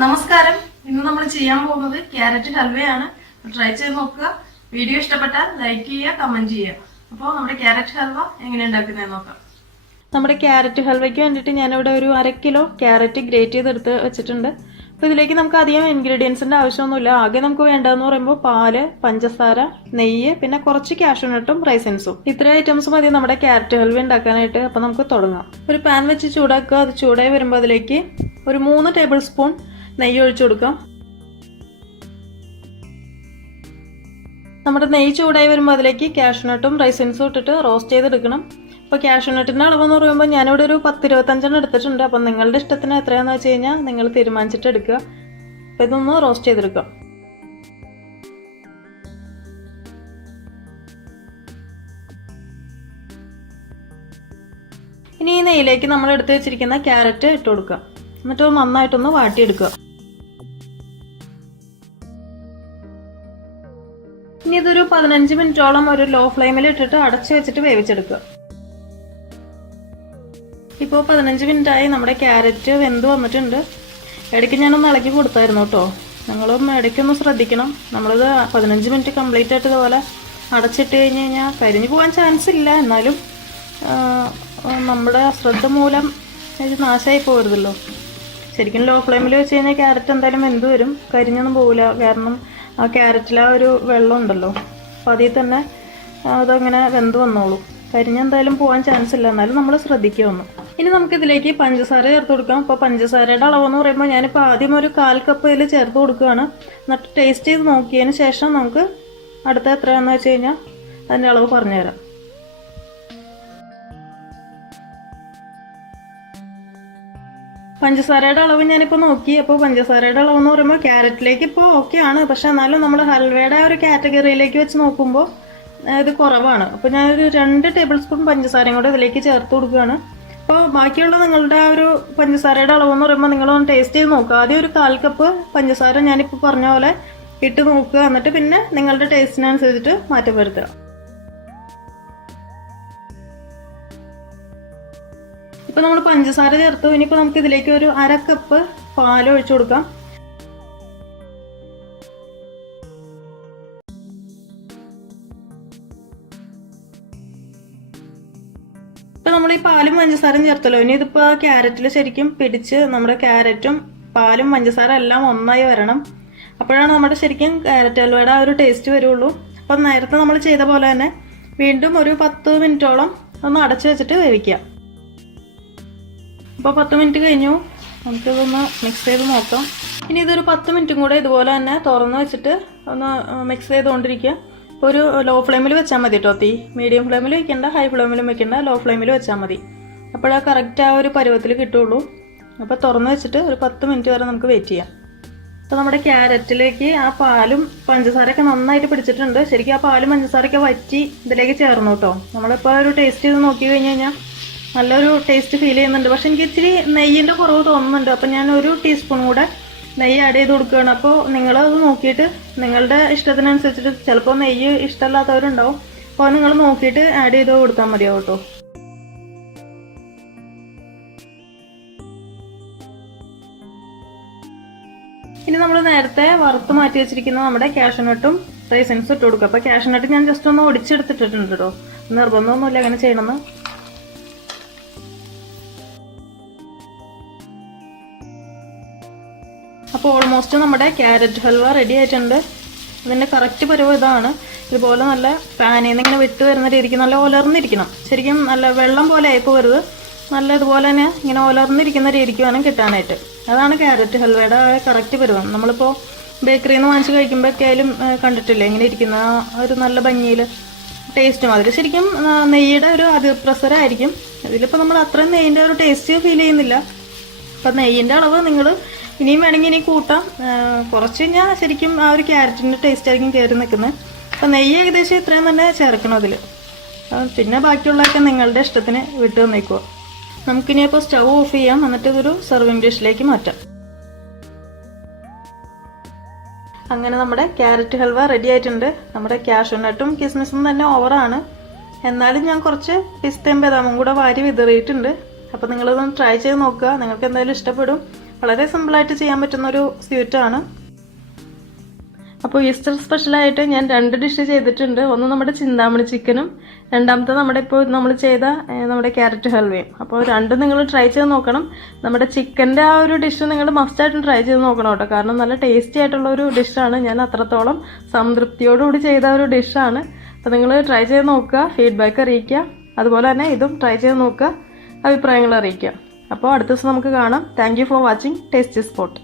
നമസ്കാരം. ഇന്ന് നമ്മൾ ചെയ്യാൻ പോകുന്നത് ക്യാരറ്റ് ഹൽവയാണ്. ട്രൈ ചെയ്ത് നോക്കുക. വീഡിയോ ഇഷ്ടപ്പെട്ടാൽ ലൈക്ക് ചെയ്യുക, കമന്റ് ചെയ്യുക. അപ്പോൾ നമ്മുടെ ക്യാരറ്റ് ഹൽവ എങ്ങനെ ഉണ്ടാക്കുന്നതെന്ന് നോക്കാം. നമ്മുടെ ക്യാരറ്റ് ഹൽവയ്ക്ക് വേണ്ടിയിട്ട് ഞാനിവിടെ ഒരു 1/2 കിലോ ക്യാരറ്റ് ഗ്രേറ്റ് ചെയ്തെടുത്ത് വെച്ചിട്ടുണ്ട്. അപ്പോൾ ഇതിലേക്ക് നമുക്ക് അധികം ഇൻഗ്രീഡിയൻസിൻ്റെ ആവശ്യമൊന്നുമില്ല. ആകെ നമുക്ക് വേണ്ടതെന്ന് പറയുമ്പോൾ പാല്, പഞ്ചസാര, നെയ്യ്, പിന്നെ കുറച്ച് കാഷ്യൂനട്ടും റൈസിൻസും. ഇത്രയും ഐറ്റംസ് മതി നമ്മുടെ ക്യാരറ്റ് ഹൽവ ഉണ്ടാക്കാനായിട്ട്. അപ്പോൾ നമുക്ക് തുടങ്ങാം. ഒരു പാൻ വെച്ച് ചൂടാക്കുക. അത് ചൂടായി വരുമ്പോൾ അതിലേക്ക് ഒരു 3 ടേബിൾ സ്പൂൺ നെയ്യ് ഒഴിച്ചു കൊടുക്കാം. നമ്മുടെ നെയ്യ് ചൂടായി വരുമ്പോൾ അതിലേക്ക് കാഷ്യൂനട്ടും റൈസിൻസും ഇട്ടിട്ട് റോസ്റ്റ് ചെയ്തെടുക്കണം. അപ്പോൾ കാഷ്യൂനട്ടിൻ്റെ അളവെന്ന് പറയുമ്പോൾ ഞാനിവിടെ ഒരു 10-25 എടുത്തിട്ടുണ്ട്. അപ്പം നിങ്ങളുടെ ഇഷ്ടത്തിന് എത്രയാണെന്ന് വെച്ച് കഴിഞ്ഞാൽ നിങ്ങൾ തീരുമാനിച്ചിട്ട് എടുക്കുക. അപ്പോൾ ഇതൊന്ന് റോസ്റ്റ് ചെയ്തെടുക്കാം. ഇനി ഈ നെയ്യിലേക്ക് നമ്മൾ എടുത്ത് വെച്ചിരിക്കുന്ന ക്യാരറ്റ് ഇട്ട് കൊടുക്കുക. എന്നിട്ട് നന്നായിട്ടൊന്ന് വാട്ടിയെടുക്കുക. ഇനി ഇതൊരു 15 മിനിറ്റോളം ഒരു ലോ ഫ്ലെയിമിൽ ഇട്ടിട്ട് അടച്ചു വെച്ചിട്ട് വേവിച്ചെടുക്കുക. ഇപ്പോൾ 15 മിനിറ്റായി. നമ്മുടെ ക്യാരറ്റ് വെന്ത് വന്നിട്ടുണ്ട്. ഇടയ്ക്ക് ഞാനൊന്ന് ഇളക്കി കൊടുത്തായിരുന്നു കേട്ടോ. നിങ്ങളും ഇടയ്ക്കൊന്ന് ശ്രദ്ധിക്കണം. നമ്മളിത് 15 മിനിറ്റ് കംപ്ലീറ്റ് ആയിട്ട് ഇതുപോലെ അടച്ചിട്ട് കഴിഞ്ഞ് കഴിഞ്ഞാൽ കരിഞ്ഞു പോകാൻ ചാൻസ് ഇല്ല. എന്നാലും നമ്മുടെ അശ്രദ്ധ മൂലം ഇത് നാശമായി പോകരുതല്ലോ. ശരിക്കും ലോ ഫ്ലെയിമിൽ വെച്ച് കഴിഞ്ഞാൽ ക്യാരറ്റ് എന്തായാലും വെന്ത് വരും. കരിഞ്ഞൊന്നും പോകില്ല. കാരണം ആ ക്യാരറ്റിൽ ആ ഒരു വെള്ളം ഉണ്ടല്ലോ, അപ്പോൾ അതിൽ തന്നെ അതങ്ങനെ വെന്ത് വന്നോളൂ. കരിഞ്ഞെന്തായാലും പോകാൻ ചാൻസ് ഇല്ല. എന്നാലും നമ്മൾ ശ്രദ്ധിക്കുക ഒന്ന്. ഇനി നമുക്കിതിലേക്ക് പഞ്ചസാര ചേർത്ത് കൊടുക്കാം. അപ്പോൾ പഞ്ചസാരയുടെ അളവെന്ന് പറയുമ്പോൾ ഞാനിപ്പോൾ ആദ്യം ഒരു 1/4 കപ്പ് ഇതിൽ ചേർത്ത് കൊടുക്കുകയാണ്. എന്നിട്ട് ടേസ്റ്റ് ചെയ്ത് നോക്കിയതിന് ശേഷം നമുക്ക് അടുത്ത എത്രയാണെന്ന് വെച്ച് കഴിഞ്ഞാൽ അതിൻ്റെ അളവ് പറഞ്ഞുതരാം. പഞ്ചസാരയുടെ അളവ് ഞാനിപ്പോൾ നോക്കി. അപ്പോൾ പഞ്ചസാരയുടെ അളവെന്ന് പറയുമ്പോൾ ക്യാരറ്റിലേക്ക് ഇപ്പോൾ ഓക്കെയാണ്. പക്ഷെ എന്നാലും നമ്മൾ ഹൽവയുടെ ആ ഒരു കാറ്റഗറിയിലേക്ക് വെച്ച് നോക്കുമ്പോൾ ഇത് കുറവാണ്. അപ്പോൾ ഞാനൊരു 2 ടേബിൾ സ്പൂൺ പഞ്ചസാരയും കൂടെ ഇതിലേക്ക് ചേർത്ത് കൊടുക്കുകയാണ്. അപ്പോൾ ബാക്കിയുള്ള നിങ്ങളുടെ ആ ഒരു പഞ്ചസാരയുടെ അളവെന്ന് പറയുമ്പോൾ നിങ്ങളൊന്ന് ടേസ്റ്റ് ചെയ്ത് നോക്കുക. ആദ്യം ഒരു 1/4 കപ്പ് പഞ്ചസാര ഞാനിപ്പോൾ പറഞ്ഞ പോലെ ഇട്ട് നോക്കുക. എന്നിട്ട് പിന്നെ നിങ്ങളുടെ ടേസ്റ്റിനനുസരിച്ചിട്ട് മാറ്റം വരുത്തുക. ഇപ്പോൾ നമ്മൾ പഞ്ചസാര ചേർത്തു. ഇനിയിപ്പോൾ നമുക്ക് ഇതിലേക്ക് ഒരു 1/2 കപ്പ് പാൽ ഒഴിച്ചു കൊടുക്കാം. ഇപ്പോൾ നമ്മൾ ഈ പാലും പഞ്ചസാരയും ചേർത്തല്ലോ. ഇനി ഇതിപ്പോൾ ക്യാരറ്റിൽ ശരിക്കും പിടിച്ച് നമ്മുടെ ക്യാരറ്റും പാലും പഞ്ചസാര എല്ലാം ഒന്നായി വരണം. അപ്പോഴാണ് നമ്മുടെ ശരിക്കും ക്യാരറ്റ് ഹൽവയുടെ ആ ഒരു ടേസ്റ്റ് വരുള്ളൂ. അപ്പം നേരത്തെ നമ്മൾ ചെയ്ത പോലെ തന്നെ വീണ്ടും ഒരു 10 മിനിറ്റോളം ഒന്ന് അടച്ചു വെച്ചിട്ട് വേവിക്കുക. ഇപ്പോൾ 10 മിനിറ്റ് കഴിഞ്ഞു. നമുക്കിതൊന്ന് മിക്സ് ചെയ്ത് നോക്കാം. ഇനി ഇതൊരു 10 മിനിറ്റും കൂടെ ഇതുപോലെ തന്നെ തുറന്ന് വെച്ചിട്ട് ഒന്ന് മിക്സ് ചെയ്തുകൊണ്ടിരിക്കുക. ഇപ്പോൾ ഒരു ലോ ഫ്ലെയിമിൽ വെച്ചാൽ മതി കേട്ടോ. തീ മീഡിയം ഫ്ലെയിമിൽ വെക്കേണ്ട, ഹൈ ഫ്ലെയിമിലും വെക്കേണ്ട, ലോ ഫ്ലെയിമിൽ വെച്ചാൽ മതി. അപ്പോഴാ കറക്റ്റ് ആ ഒരു പരുവത്തിൽ കിട്ടുള്ളൂ. അപ്പോൾ തുറന്ന് വെച്ചിട്ട് ഒരു 10 മിനിറ്റ് വരെ നമുക്ക് വെയിറ്റ് ചെയ്യാം. അപ്പോൾ നമ്മുടെ ക്യാരറ്റിലേക്ക് ആ പാലും പഞ്ചസാരയൊക്കെ നന്നായിട്ട് പിടിച്ചിട്ടുണ്ട്. ശരിക്കും ആ പാലും പഞ്ചസാരയൊക്കെ വറ്റി ഇതിലേക്ക് ചേർന്നു കേട്ടോ. നമ്മളിപ്പോൾ ഒരു ടേസ്റ്റ് ചെയ്ത് നോക്കി കഴിഞ്ഞ് കഴിഞ്ഞാൽ നല്ലൊരു ടേസ്റ്റ് ഫീൽ ചെയ്യുന്നുണ്ട്. പക്ഷെ എനിക്ക് ഇച്ചിരി നെയ്യിൻ്റെ കുറവ് തോന്നുന്നുണ്ട്. അപ്പം ഞാൻ ഒരു ടീസ്പൂൺ കൂടെ നെയ്യ് ആഡ് ചെയ്ത് കൊടുക്കുകയാണ്. അപ്പോൾ നിങ്ങളത് നോക്കിയിട്ട് നിങ്ങളുടെ ഇഷ്ടത്തിനനുസരിച്ചിട്ട്, ചിലപ്പോൾ നെയ്യ് ഇഷ്ടമല്ലാത്തവരുണ്ടാവും. അപ്പോൾ നിങ്ങൾ നോക്കിയിട്ട് ആഡ് ചെയ്ത് കൊടുത്താൽ മതിയാവും കേട്ടോ. ഇനി നമ്മൾ നേരത്തെ വറുത്ത് മാറ്റി വെച്ചിരിക്കുന്ന നമ്മുടെ കാഷ്യൂനട്ടും റൈസിൻസും ഇട്ട് കൊടുക്കുക. അപ്പോൾ കാഷ്യൂനട്ട് ഞാൻ ജസ്റ്റ് ഒന്ന് ഒടിച്ചെടുത്തിട്ടുണ്ട് കേട്ടോ. നിർബന്ധമൊന്നുമില്ല അങ്ങനെ ചെയ്യണമെന്ന്. അപ്പോൾ ഓൾമോസ്റ്റ് നമ്മുടെ ക്യാരറ്റ് ഹൽവ റെഡി ആയിട്ടുണ്ട്. ഇതിൻ്റെ കറക്റ്റ് പരുവം ഇതാണ്. ഇതുപോലെ നല്ല പാനിൽ നിന്ന് ഇങ്ങനെ വിട്ട് വരുന്ന രീതിക്ക് നല്ല ഒലർന്നിരിക്കണം. ശരിക്കും നല്ല വെള്ളം പോലെ ആയിപ്പോകരുത്. നല്ല ഇതുപോലെ തന്നെ ഇങ്ങനെ ഒലർന്നിരിക്കുന്ന രീതിക്ക് വേണം കിട്ടാനായിട്ട്. അതാണ് ക്യാരറ്റ് ഹൽവയുടെ കറക്റ്റ് പരുവം. നമ്മളിപ്പോൾ ബേക്കറിയിൽ നിന്ന് വാങ്ങിച്ച് കഴിക്കുമ്പോഴൊക്കെയായാലും കണ്ടിട്ടില്ലേ ഇങ്ങനെ ഇരിക്കുന്ന ഒരു നല്ല ഭംഗിയിൽ ടേസ്റ്റ് മാതിരി. ശരിക്കും നെയ്യുടെ ഒരു അതിപ്രസരമായിരിക്കും. ഇതിലിപ്പോൾ നമ്മൾ അത്രയും നെയ്യിൻ്റെ ഒരു ടേസ്റ്റ് ഫീൽ ചെയ്യുന്നില്ല. അപ്പം നെയ്യിൻ്റെ അളവ് നിങ്ങൾ ഇനിയും വേണമെങ്കിൽ ഇനി കൂട്ടാം. കുറച്ച് കഴിഞ്ഞാൽ ശരിക്കും ആ ഒരു ക്യാരറ്റിൻ്റെ ടേസ്റ്റ് ആയിരിക്കും കയറി നിൽക്കുന്നത്. അപ്പം നെയ്യ് ഏകദേശം ഇത്രയും തന്നെ ചേർക്കണം അതിൽ. പിന്നെ ബാക്കിയുള്ളതൊക്കെ നിങ്ങളുടെ ഇഷ്ടത്തിന് വിട്ട് തന്നേക്കുക. നമുക്കിനിയപ്പോൾ സ്റ്റൗ ഓഫ് ചെയ്യാം. എന്നിട്ട് ഇതൊരു സെർവിങ് ഡിഷിലേക്ക് മാറ്റാം. അങ്ങനെ നമ്മുടെ ക്യാരറ്റ് ഹൽവ റെഡി ആയിട്ടുണ്ട്. നമ്മുടെ കാഷ്യൂനട്ടും കിസ്മിസും തന്നെ ഓവറാണ്. എന്നാലും ഞാൻ കുറച്ച് പിസ്തയും ബദാമും കൂടെ വാരി വിതറിയിട്ടുണ്ട്. അപ്പോൾ നിങ്ങളിതൊന്ന് ട്രൈ ചെയ്ത് നോക്കുക. നിങ്ങൾക്ക് എന്തായാലും ഇഷ്ടപ്പെടും. വളരെ സിമ്പിളായിട്ട് ചെയ്യാൻ പറ്റുന്ന ഒരു സ്വീറ്റാണ്. അപ്പോൾ ഈസ്റ്റർ സ്പെഷ്യലായിട്ട് ഞാൻ 2 ഡിഷ് ചെയ്തിട്ടുണ്ട്. ഒന്ന് നമ്മുടെ ചിന്താമണി ചിക്കനും, രണ്ടാമത്തെ നമ്മുടെ ഇപ്പോൾ നമ്മൾ ചെയ്ത നമ്മുടെ ക്യാരറ്റ് ഹൽവയും. അപ്പോൾ രണ്ടും നിങ്ങൾ ട്രൈ ചെയ്ത് നോക്കണം. നമ്മുടെ ചിക്കൻ്റെ ആ ഒരു ഡിഷ് നിങ്ങൾ മസ്റ്റായിട്ടും ട്രൈ ചെയ്ത് നോക്കണം കേട്ടോ. കാരണം നല്ല ടേസ്റ്റി ആയിട്ടുള്ള ഒരു ഡിഷാണ്. ഞാൻ അത്രത്തോളം സംതൃപ്തിയോടുകൂടി ചെയ്ത ഒരു ഡിഷാണ്. അപ്പോൾ നിങ്ങൾ ട്രൈ ചെയ്ത് നോക്കുക, ഫീഡ്ബാക്ക് അറിയിക്കുക. അതുപോലെ തന്നെ ഇതും ട്രൈ ചെയ്ത് നോക്കുക, അഭിപ്രായങ്ങൾ അറിയിക്കുക. അപ്പോൾ അടുത്ത ദിവസം നമുക്ക് കാണാം. Thank you for watching tasty spot.